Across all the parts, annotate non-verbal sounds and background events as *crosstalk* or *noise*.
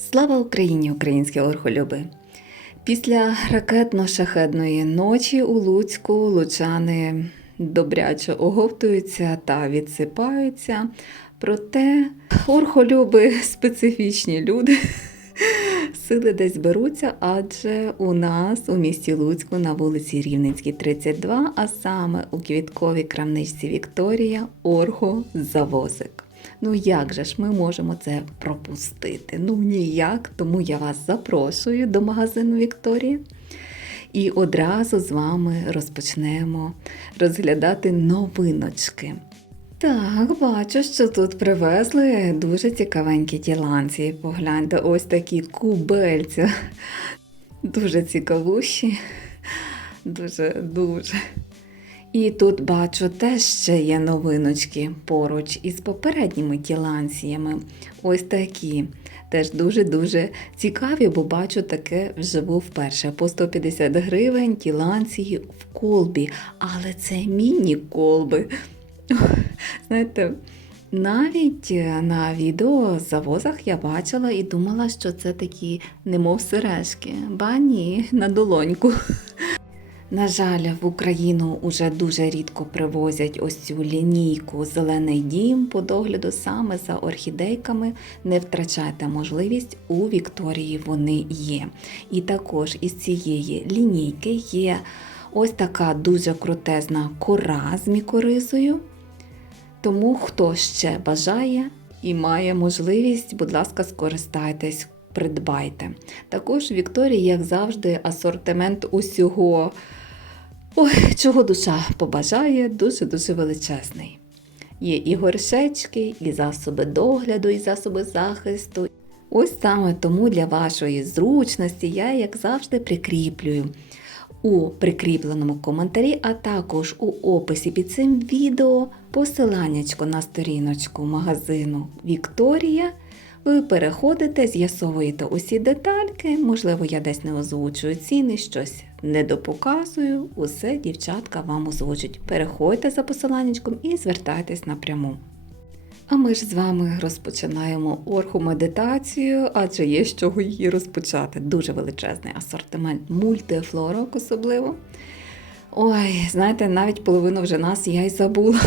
Слава Україні, українські орхолюби! Після ракетно-шахедної ночі у Луцьку лучани добряче оговтуються та відсипаються. Проте орхолюби специфічні люди. *laughs* Сили десь беруться, адже у нас у місті Луцьку на вулиці Рівненській, 32, а саме у квітковій крамничці Вікторія оргозавозик. Ну як же ж ми можемо це пропустити? Ну ніяк, тому я вас запрошую до магазину Вікторія. І одразу з вами розпочнемо розглядати новиночки. Так, бачу, що тут привезли дуже цікавенькі тіланці. Погляньте, ось такі кубельці. Дуже цікавущі. Дуже, дуже. І тут бачу теж ще є новиночки поруч із попередніми тіланціями. Ось такі. Теж дуже-дуже цікаві, бо бачу таке вживу вперше. По 150 гривень тіланції в колбі. Але це міні-колби. *laughs* Знаєте, навіть на відео з завозах я бачила і думала, що це такі, немов сережки. Ба ні, на долоньку. *laughs* На жаль, в Україну уже дуже рідко привозять ось цю лінійку Зелений дім по догляду саме за орхідейками. Не втрачайте можливість, у Вікторії вони є. І також із цієї лінійки є ось така дуже крутезна кора з мікоризою. Тому хто ще бажає і має можливість, будь ласка, скористайтесь, придбайте. Також Вікторії, як завжди, асортимент усього, ой, чого душа побажає, дуже-дуже величезний. Є і горшечки, і засоби догляду, і засоби захисту. Ось саме тому для вашої зручності я, як завжди, прикріплюю у прикріпленому коментарі, а також у описі під цим відео посиланнячко на сторіночку магазину Вікторія. Ви переходите, з'ясовуєте усі детальки, можливо, я десь не озвучую ціни, щось не допоказую. Усе дівчатка вам озвучать. Переходьте за посиланнячком і звертайтесь напряму. А ми ж з вами розпочинаємо орхомедитацію, адже є з чого її розпочати. Дуже величезний асортимент мультифлорок особливо. Ой, знаєте, навіть половину вже нас я й забула.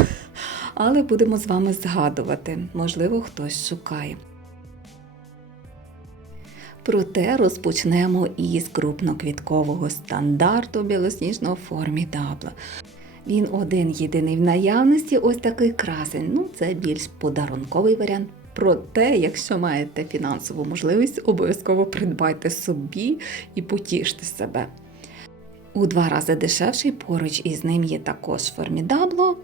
Але будемо з вами згадувати, можливо, хтось шукає. Проте розпочнемо із крупноквіткового стандарту білосніжного формідабла. Він один єдиний в наявності, ось такий красень. Ну, це більш подарунковий варіант. Проте, якщо маєте фінансову можливість, обов'язково придбайте собі і потіште себе. У два рази дешевший поруч із ним є також формідабло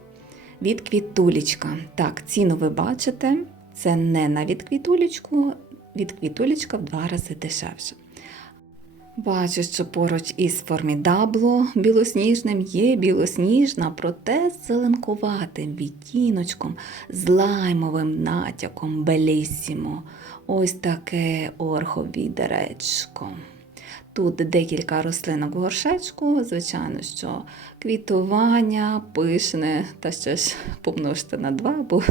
від квітулічка. Так, ціну ви бачите, це не на від квітулечку, від квітулечка в два рази дешевше. Бачу, що поруч із формідабло білосніжним є білосніжна, проте з зеленкуватим відтіночком, з лаймовим натяком белісімо. Ось таке орховідеречко. Тут декілька рослинок в горшечку, звичайно, що квітування, пишне, та ще ж помножте на два, бо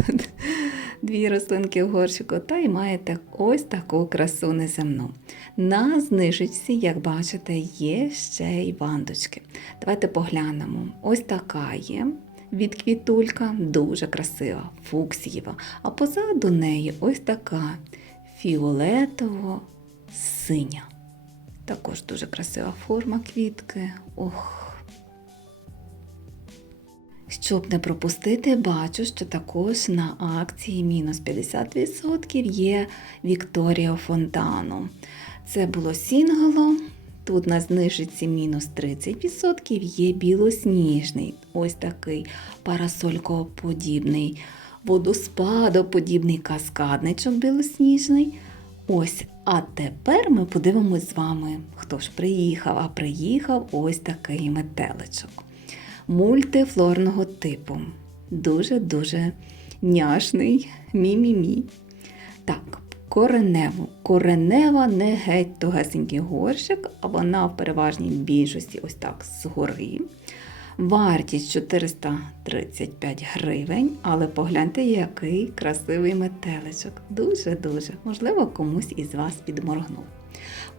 *laughs* дві рослинки в горщику, та й маєте ось таку красу неземну. На знижечці, як бачите, є ще й вандочки. Давайте поглянемо. Ось така є. Від квітулька дуже красива, фуксієва. А позаду неї ось така фіолетово-синя. Також дуже красива форма квітки. Ох. Щоб не пропустити, бачу, що також на акції мінус 50% є Вікторія Фонтану. Це було сінгло. Тут на знижці мінус 30% є білосніжний, ось такий парасолькоподібний, водоспадоподібний каскадничок білосніжний. Ось, а тепер ми подивимось з вами, хто ж приїхав, а приїхав ось такий метеличок. Мультифлорного типу. Дуже-дуже няшний мі-мі-мі. Так, кореневу. Коренева не геть тугесенький горщик, а вона в переважній більшості ось так згори. Вартість 435 гривень, але погляньте, який красивий метеличок. Дуже-дуже. Можливо, комусь із вас підморгнув.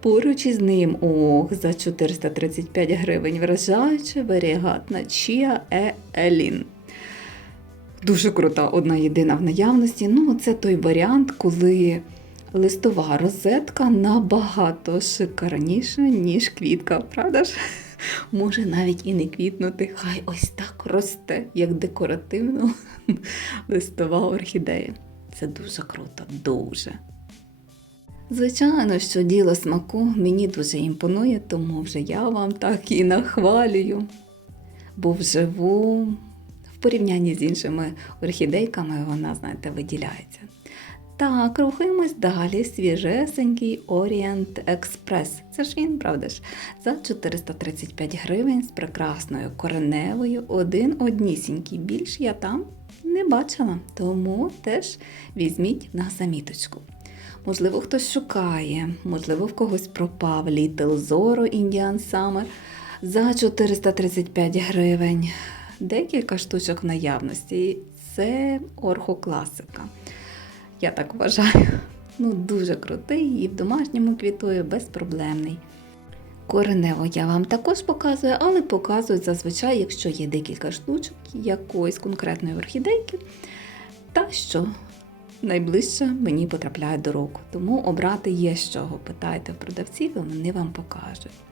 Поруч із ним, ох, за 435 гривень вражаюча варігатна Чія Елін. Дуже крута, одна єдина в наявності. Ну, це той варіант, коли листова розетка набагато шикарніша, ніж квітка, правда ж? Може навіть і не квітнути, хай ось так росте, як декоративно *laughs* листова орхідея. Це дуже круто, дуже. Звичайно, що діло смаку мені дуже імпонує, тому вже я вам так і нахвалюю. Бо вживу, в порівнянні з іншими орхідейками, вона, знаєте, виділяється. Так, рухаємось далі. Свіжесенький Orient Express. Це ж він, правда ж? За 435 гривень з прекрасною кореневою, один однісінький. Більш я там не бачила, тому теж візьміть на заміточку. Можливо, хтось шукає, можливо, в когось пропав Little Zorro Indian Summer за 435 гривень. Декілька штучок в наявності. Це орхокласика. Я так вважаю. *laughs* Ну, дуже крутий і в домашньому квітує безпроблемний. Коренево я вам також показую, але показую зазвичай, якщо є декілька штучок якоїсь конкретної орхідейки, та що найближче мені потрапляє до рук. Тому обрати є з чого. Питайте в продавців, і вони вам покажуть.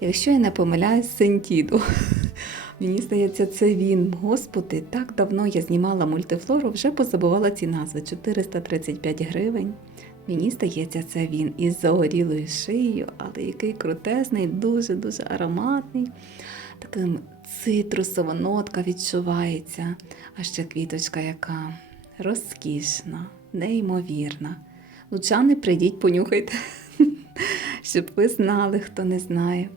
Якщо я не помиляюсь, Сентіду. *laughs* Мені здається, це він. Господи, так давно я знімала мультифлору, вже позабувала ці назви 435 гривень. Мені здається, це він із загорілою шиєю, але який крутезний, дуже-дуже ароматний. Таким цитрусова нотка відчувається, а ще квіточка яка розкішна, неймовірна. Лучани, прийдіть, понюхайте, *laughs* щоб ви знали, хто не знає.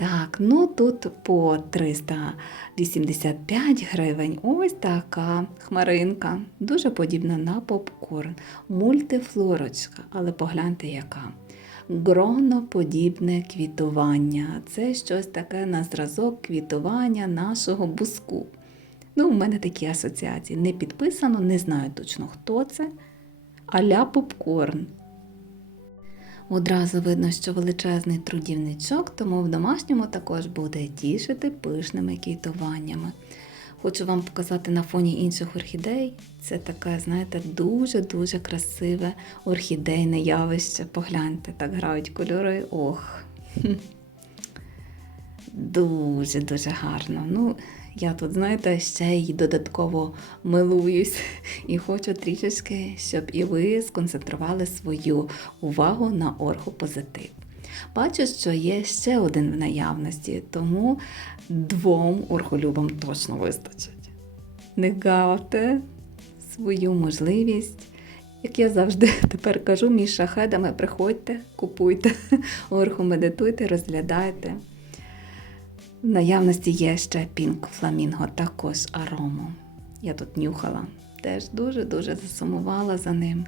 Так, ну тут по 385 гривень ось така хмаринка, дуже подібна на попкорн, мультифлорочка, але погляньте яка. Гроноподібне квітування. Це щось таке на зразок квітування нашого буску. Ну, у мене такі асоціації. Не підписано, не знаю точно, хто це. Аля попкорн. Одразу видно, що величезний трудівничок, тому в домашньому також буде тішити пишними квітуваннями. Хочу вам показати на фоні інших орхідей. Це таке, знаєте, дуже-дуже красиве орхідейне явище. Погляньте, так грають кольори. Ох. *laughs* Дуже-дуже гарно. Ну, я тут, знаєте, ще й додатково милуюсь і хочу трішечки, щоб і ви сконцентрували свою увагу на орхопозитив. Бачу, що є ще один в наявності, тому двом орхолюбам точно вистачить. Не гавте свою можливість. Як я завжди тепер кажу, між шахедами приходьте, купуйте, *laughs* орхомедитуйте, розглядайте. В наявності є ще Pink Flamingo, також арому. Я тут нюхала. Теж дуже-дуже засумувала за ним.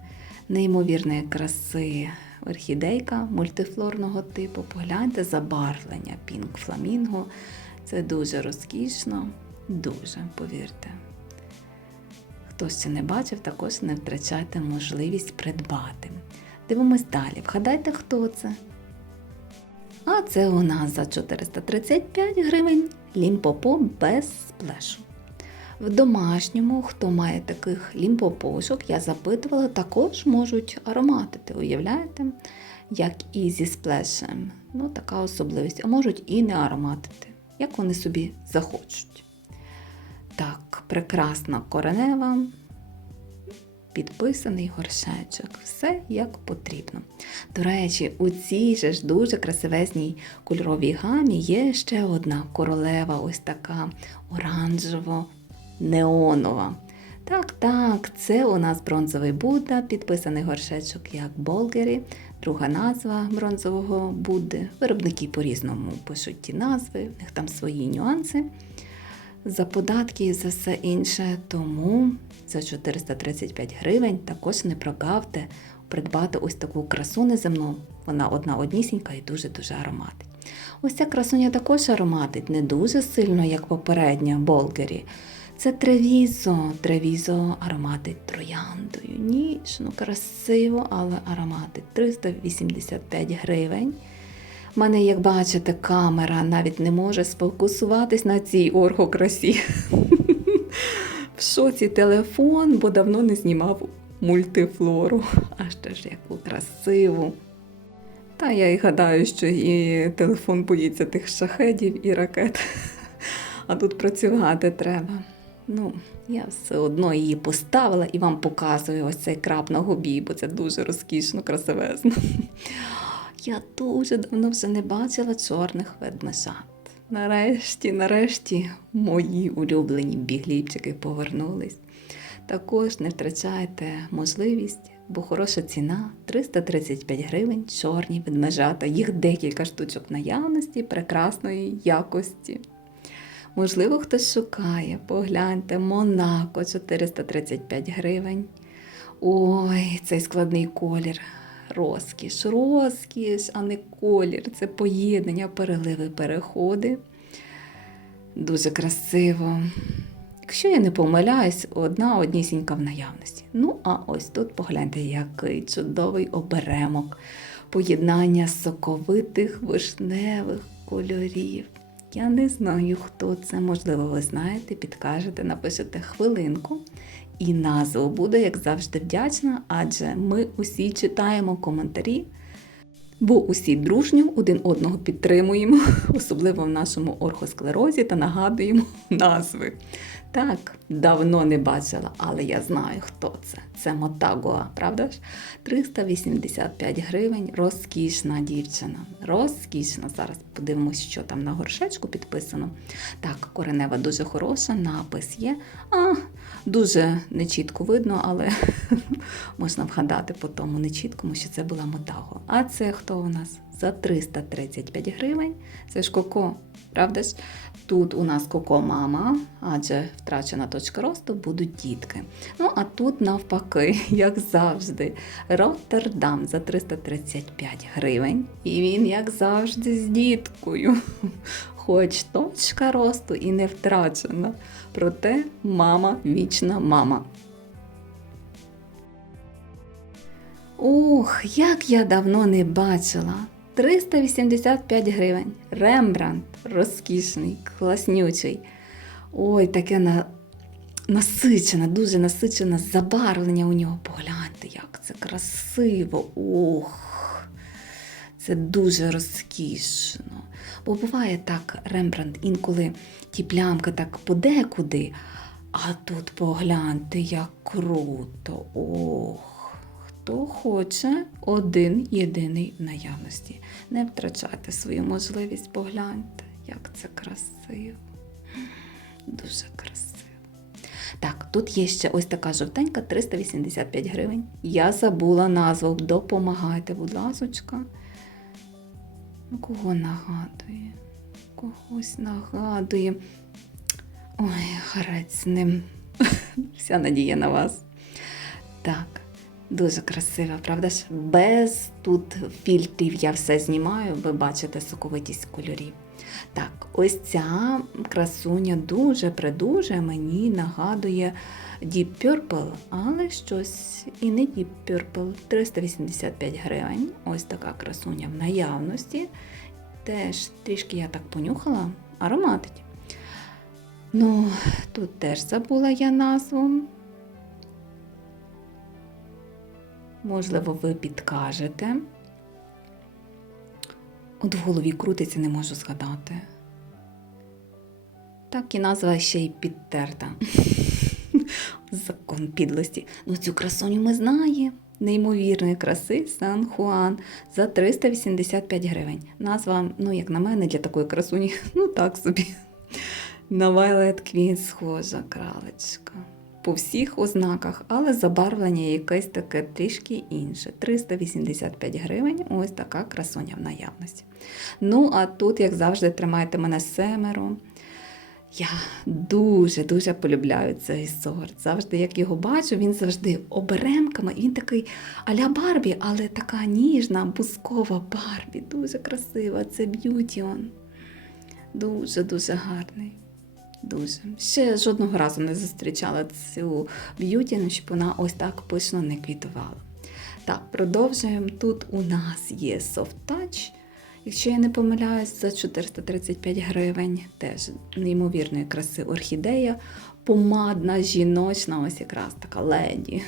Неймовірної краси орхідейка мультифлорного типу. Погляньте забарвлення Pink Flamingo. Це дуже розкішно, дуже, повірте. Хто ще не бачив, також не втрачайте можливість придбати. Дивимось далі. Вгадайте, хто це? А це у нас за 435 гривень лімпопо без сплешу. В домашньому, хто має таких лімпопошок, я запитувала, також можуть ароматити, уявляєте? Як і зі сплешем. Ну, така особливість. А можуть і не ароматити, як вони собі захочуть. Так, прекрасна коренева, підписаний горшечок. Все як потрібно. До речі, у цій же ж дуже красивезній кольоровій гамі є ще одна королева, ось така оранжево-неонова. Так, так, це у нас бронзовий Будда, підписаний горшечок як Болгері, друга назва бронзового Будди. Виробники по-різному пишуть ті назви, в них там свої нюанси. За податки і за все інше, тому за 435 гривень також не прогавте придбати ось таку красу неземну. Вона одна однісінька і дуже-дуже ароматить. Ось ця красуня також ароматить не дуже сильно, як попередня Болгері. Це тревізо. Тревізо ароматить трояндою. Ніжно, красиво, але ароматить 385 гривень. У мене, як бачите, камера навіть не може сфокусуватись на цій оргокрасі. *laughs* В шоці телефон, бо давно не знімав мультифлору. Аж теж яку красиву. Та я і гадаю, що і телефон боїться тих шахедів і ракет. *laughs* А тут працювати треба. Ну, я все одно її поставила і вам показую ось цей крап на губі, бо це дуже розкішно, красивезно. Я дуже давно вже не бачила чорних ведмежат. Нарешті, нарешті, мої улюблені бігліпчики повернулись. Також не втрачайте можливість, бо хороша ціна 335 гривень, чорні ведмежата. Їх декілька штучок наявності прекрасної якості. Можливо, хтось шукає, погляньте, Монако 435 гривень. Ой, цей складний колір. Розкіш, розкіш, а не колір. Це поєднання, переливи, переходи. Дуже красиво. Якщо я не помиляюсь, одна однісінька в наявності. Ну, а ось тут погляньте, який чудовий оберемок. Поєднання соковитих вишневих кольорів. Я не знаю, хто це. Можливо, ви знаєте, підкажете, напишете хвилинку. І назву буде, як завжди, вдячна, адже ми усі читаємо коментарі, бо усі дружньо один одного підтримуємо, *laughs* особливо в нашому орхосклерозі, та нагадуємо *laughs* назви. Так, давно не бачила, але я знаю, хто це. Це Мотагуа, правда ж? 385 гривень, розкішна дівчина. Розкішна. Зараз подивимось, що там на горшечку підписано. Так, коренева дуже хороша, напис є. А, дуже нечітко видно, але *laughs* можна вгадати по тому нечіткому, що це була Мотаго. А це хто у нас? За 335 гривень. Це ж коко, правда ж? Тут у нас коко мама, адже втрачена точка росту будуть дітки. Ну а тут навпаки, *laughs* як завжди, Роттердам за 335 гривень. І він, як завжди, з діткою. *laughs* Хоч точка росту і не втрачена. Проте мама вічна мама. Ох, як я давно не бачила. 385 гривень. Рембрандт розкішний, класнючий. Ой, таке на... насичене, дуже насичене забарвлення у нього. Погляньте, як це красиво. Ох, це дуже розкішно. Бо буває так, Рембрандт, інколи ті плямки так подекуди, а тут погляньте, як круто. Ох. Хто хоче один єдиний в наявності. Не втрачайте свою можливість, погляньте, як це красиво. Дуже красиво. Так, тут є ще ось така жовтенька 385 гривень. Я забула назву. Допомагайте, будь ласочка. Ну, Кого нагадує? Когось нагадує. Ой, харець з ним. *laughs* Вся надія на вас. Так. Дуже красива, правда ж? Без тут фільтрів я все знімаю, ви бачите соковитість кольорів. Так, ось ця красуня дуже-предуже мені нагадує Deep Purple, але щось і не Deep Purple. 385 гривень. Ось така красуня в наявності. Теж трішки я так понюхала, ароматить. Ну, тут теж забула я назву. Можливо, ви підкажете. От в голові крутиться, не можу згадати. Так і назва ще й підтерта. *laughs* Закон підлості. Ну, цю красуню ми знаємо. Неймовірної краси Сан Хуан за 385 гривень. Назва, ну, як на мене, для такої красуні, *laughs* ну так собі. На Violet Queen схожа кралечка по всіх ознаках, але забарвлення якесь таке трішки інше. 385 гривень ось така красоня в наявності. Ну, а тут, як завжди, тримайте мене семеро. Я дуже-дуже полюбляю цей сорт. Завжди, як його бачу, він завжди оберемками. Він такий аля Барбі, але така ніжна, бускова Барбі. Дуже красива. Це б'ютіон. Дуже-дуже гарний. Дуже. Ще жодного разу не зустрічала цю б'юті, щоб вона ось так пишно не квітувала. Так, продовжуємо. Тут у нас є Soft Touch. Якщо я не помиляюсь, за 435 гривень теж неймовірної краси орхідея, помадна, жіночна, ось якраз така леді.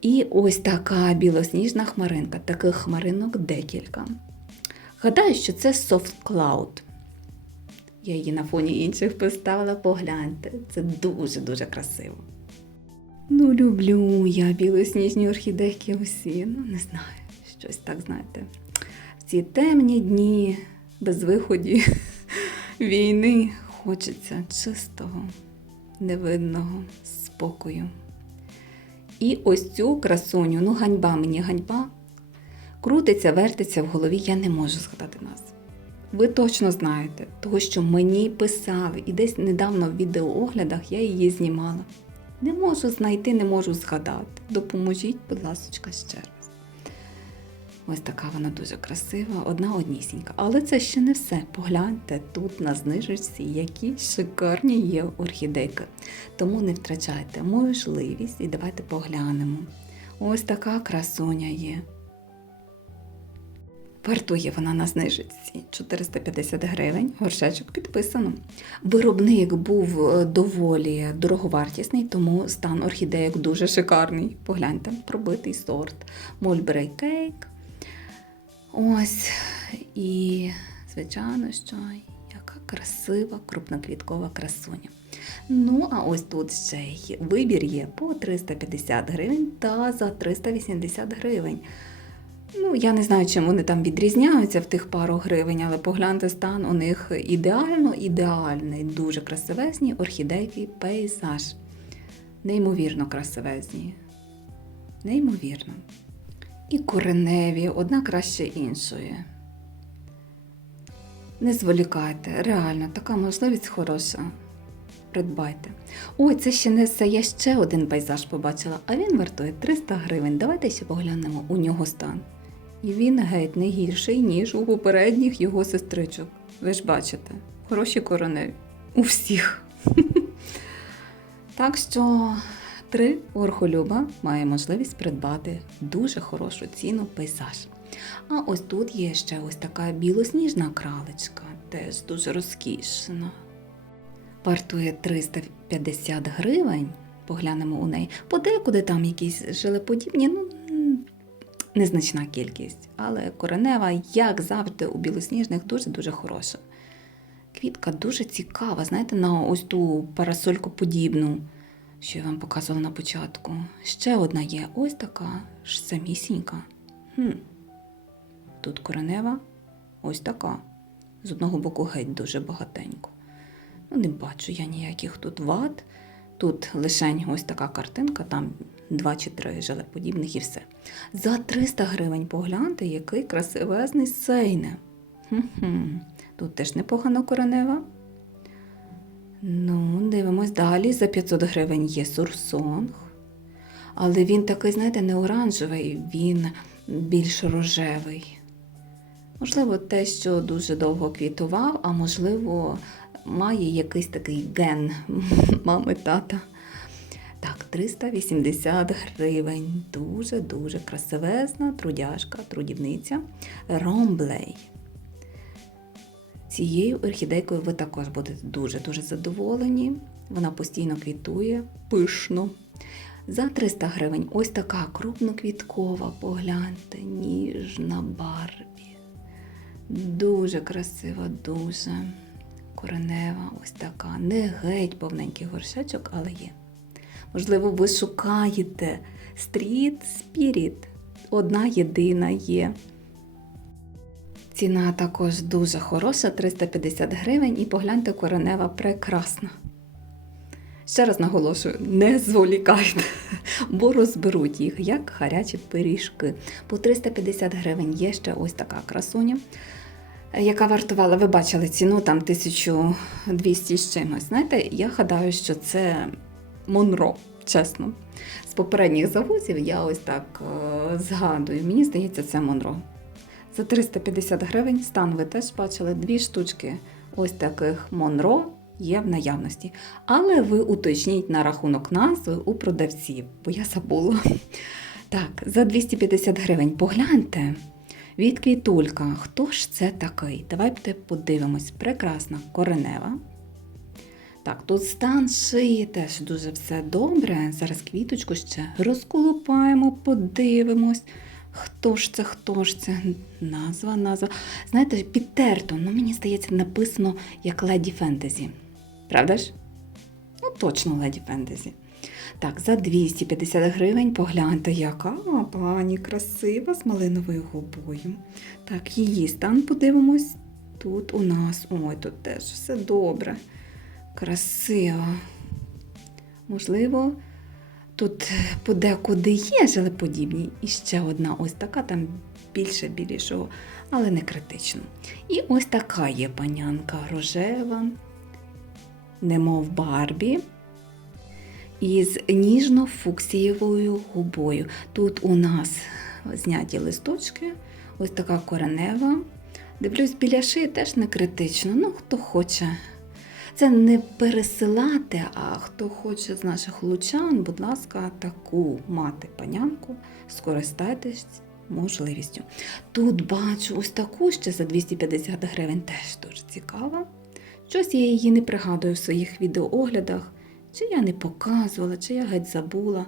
І ось така білосніжна хмаринка. Таких хмаринок декілька. Гадаю, що це Soft Cloud. Я її на фоні інших поставила, погляньте. Це дуже-дуже красиво. Ну, люблю я білосніжні орхідейки усі. Ну, не знаю, щось так, знаєте. В ці темні дні без виході *laughs* війни хочеться чистого, невидного спокою. І ось цю красуню, ну ганьба мені ганьба, крутиться, вертиться в голові, я не можу згадати назву. Ви точно знаєте, того, що мені писали, і десь недавно в відеооглядах я її знімала. Не можу знайти, не можу згадати. Допоможіть, будь ласка, ще раз. Ось така вона дуже красива, одна однісінька. Але це ще не все. Погляньте тут на знижечці, які шикарні є орхідейки. Тому не втрачайте можливість і давайте поглянемо. Ось така красуня є. Вартує вона на знижці 450 гривень, горшечок підписано. Виробник був е, доволі дороговартісний, тому стан орхідеїк дуже шикарний. Погляньте, пробитий сорт. Мольберей кейк. Ось. І, звичайно, що яка красива крупноквіткова красуня. Ну, а ось тут ще й вибір є по 350 гривень та за 380 гривень. Ну, я не знаю, чим вони там відрізняються в тих пару гривень, але погляньте стан у них ідеально ідеальний, дуже красивезні орхідейки пейзаж. Неймовірно красивезні. Неймовірно. І кореневі, одна краще іншої. Не зволікайте, реально, така можливість хороша. Придбайте. Ой, це ще не все. Я ще один пейзаж побачила, а він вартує 300 гривень. Давайте ще поглянемо у нього стан. І він геть не гірший, ніж у попередніх його сестричок. Ви ж бачите, хороші короневі. У всіх. *laughs* Так що три орхолюба має можливість придбати дуже хорошу ціну пейзаж. А ось тут є ще ось така білосніжна кралечка, теж дуже розкішна. Вартує 350 гривень. Поглянемо у неї. Подекуди там якісь жилеподібні, ну незначна кількість. Але коренева, як завжди, у білосніжних дуже-дуже хороша. Квітка дуже цікава, знаєте, на ось ту парасольку подібну, що я вам показувала на початку. Ще одна є ось така ж самісінька. Хм. Тут коренева ось така. З одного боку геть дуже багатенько. Ну, не бачу я ніяких тут вад. Тут лишень ось така картинка, там два чи три желеподібних і все. За 300 гривень погляньте, який красивезний сейне. Хм-хм. Тут теж непогано коренева. Ну, дивимось далі. За 500 гривень є сурсонг. Але він такий, знаєте, не оранжевий, він більш рожевий. Можливо, те, що дуже довго квітував, а можливо, має якийсь такий ген *laughs* мами тата. Так, 380 гривень. Дуже-дуже красивезна трудяшка, трудівниця. Ромблей. Цією орхідейкою ви також будете дуже-дуже задоволені. Вона постійно квітує, пишно. За 300 гривень ось така крупноквіткова, погляньте, ніжна Барбі. Дуже красива, дуже коренева, ось така. Не геть повненький горшечок, але є. Можливо, ви шукаєте стріт спіріт. Одна єдина є. Ціна також дуже хороша, 350 гривень, і погляньте, коренева прекрасна. Ще раз наголошую, не зволікайте, *laughs* бо розберуть їх, як гарячі пиріжки. По 350 гривень є ще ось така красуня. яка вартувала, ви бачили ціну там 1200 з чимось. Знаєте, я гадаю, що це Монро, чесно. З попередніх завозів я ось так е, згадую. Мені здається, це Монро. За 350 гривень стан ви теж бачили дві штучки ось таких Монро є в наявності. Але ви уточніть на рахунок назви у продавців, бо я забула. *laughs* Так, за 250 гривень погляньте. Від квітулька. Хто ж це такий? Давайте подивимось. Прекрасна коренева. Так, тут стан шиї теж дуже все добре. Зараз квіточку ще розколупаємо, подивимось. Хто ж це, хто ж це? Назва, назва. Знаєте, підтерто, ну мені здається, написано як леді фентезі. Правда ж? Ну, точно леді фентезі. Так, за 250 гривень погляньте, яка пані красива з малиновою губою. Так, її стан подивимось. Тут у нас. Ой, тут теж все добре. Красиво. Можливо, тут подекуди є желеподібні. І ще одна ось така, там більше білішого, але не критично. І ось така є панянка рожева, немов Барбі. Із ніжно-фуксієвою губою. Тут у нас зняті листочки, ось така коренева. Дивлюсь, біля шиї теж не критично. Ну, хто хоче. Це не пересилати, а хто хоче з наших лучан, будь ласка, таку мати панянку, скористайтесь можливістю. Тут бачу ось таку ще за 250 гривень, теж дуже цікава. Щось я її не пригадую в своїх відеооглядах. Чи я не показувала, чи я геть забула.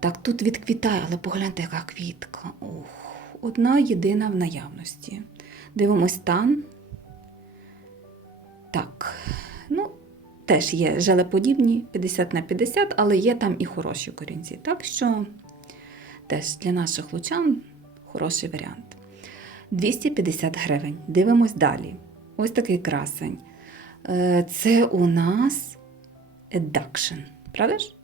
Так, тут відквітає, але погляньте, яка квітка. Ух, одна єдина в наявності. Дивимось стан. Теж є желеподібні 50 на 50, але є там і хороші корінці. Так що теж для наших лучан хороший варіант. 250 гривень. Дивимось далі. Ось такий красень. Е, Це у нас Adduction. Правда ж?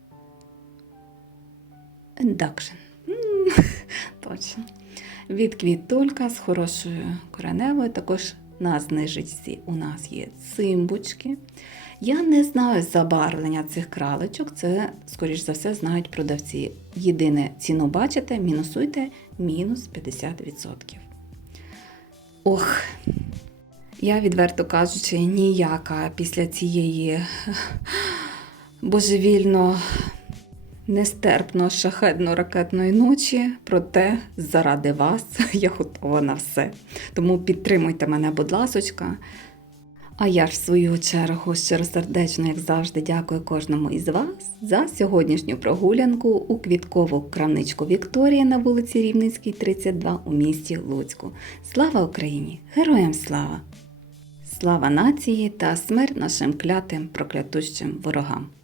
Adduction. *laughs* Точно. Від квітулька з хорошою кореневою. Також на знижечці у нас є цимбочки. Я не знаю забарвлення цих кралечок, це, скоріш за все, знають продавці. Єдине ціну бачите, мінусуйте мінус 50%. Ох, я, відверто кажучи, ніяка після цієї божевільно нестерпно шахедно ракетної ночі. Проте заради вас *laughs* я готова на все. Тому підтримуйте мене, будь ласочка. А я ж в свою чергу щиросердечно, як завжди, дякую кожному із вас за сьогоднішню прогулянку у квіткову крамничку Вікторія на вулиці Рівненській, 32 у місті Луцьку. Слава Україні! Героям слава! Слава нації та смерть нашим клятим проклятущим ворогам!